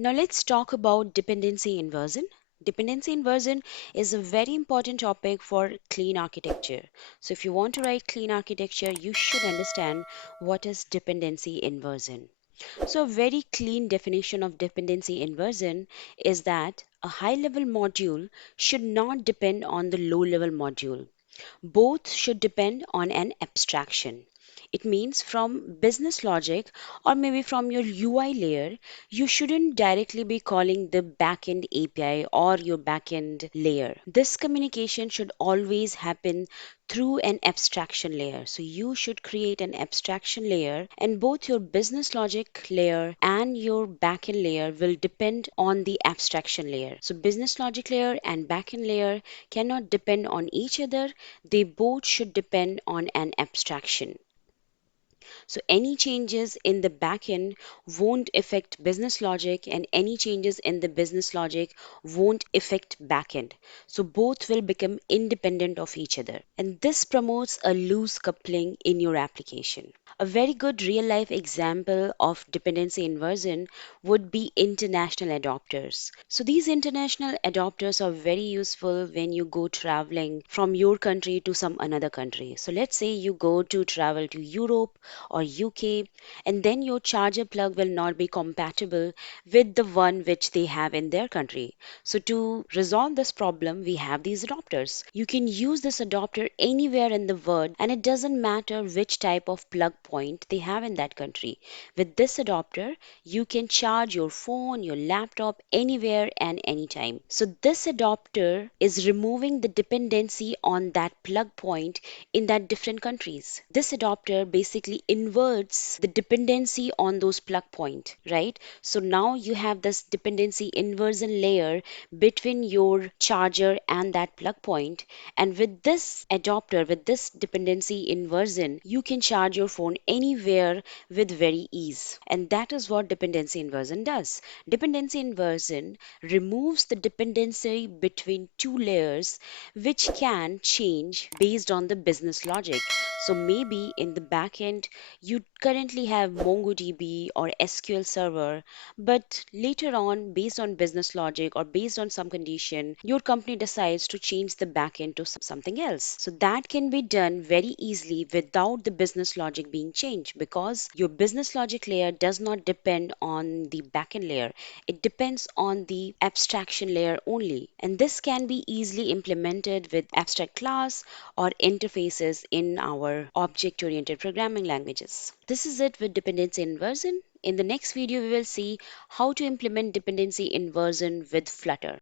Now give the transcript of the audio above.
Now let's talk about dependency inversion. Dependency inversion is a very important topic for clean architecture. So if you want to write clean architecture, you should understand what is dependency inversion. So a very clean definition of dependency inversion is that a high level module should not depend on the low level module. Both should depend on an abstraction. It means from business logic or maybe from your UI layer, you shouldn't directly be calling the backend API or your backend layer. This communication should always happen through an abstraction layer. So you should create an abstraction layer, and both your business logic layer and your backend layer will depend on the abstraction layer. So business logic layer and backend layer cannot depend on each other. They both should depend on an abstraction. So any changes in the backend won't affect business logic, and any changes in the business logic won't affect backend. So both will become independent of each other. And this promotes a loose coupling in your application. A very good real life example of dependency inversion would be international adopters. So these international adopters are very useful when you go traveling from your country to some another country. So let's say you go to travel to Europe or UK, and then your charger plug will not be compatible with the one which they have in their country. So to resolve this problem, we have these adapters. You can use this adapter anywhere in the world, and it doesn't matter which type of plug point they have in that country. With this adapter, you can charge your phone, your laptop anywhere and anytime. So this adapter is removing the dependency on that plug point in that different countries. This adapter basically inverts the dependency on those plug point, right? So now you have this dependency inversion layer between your charger and that plug point. And with this adapter, with this dependency inversion, you can charge your phone anywhere with very ease. And that is what dependency inversion does. Dependency inversion removes the dependency between two layers, which can change based on the business logic. So maybe in the backend, you currently have MongoDB or SQL Server, but later on, based on business logic or based on some condition, your company decides to change the backend to something else. So that can be done very easily without the business logic being changed, because your business logic layer does not depend on the backend layer. It depends on the abstraction layer only. And this can be easily implemented with abstract class or interfaces in our object oriented programming languages. This is it with dependency inversion. In the next video, we will see how to implement dependency inversion with Flutter.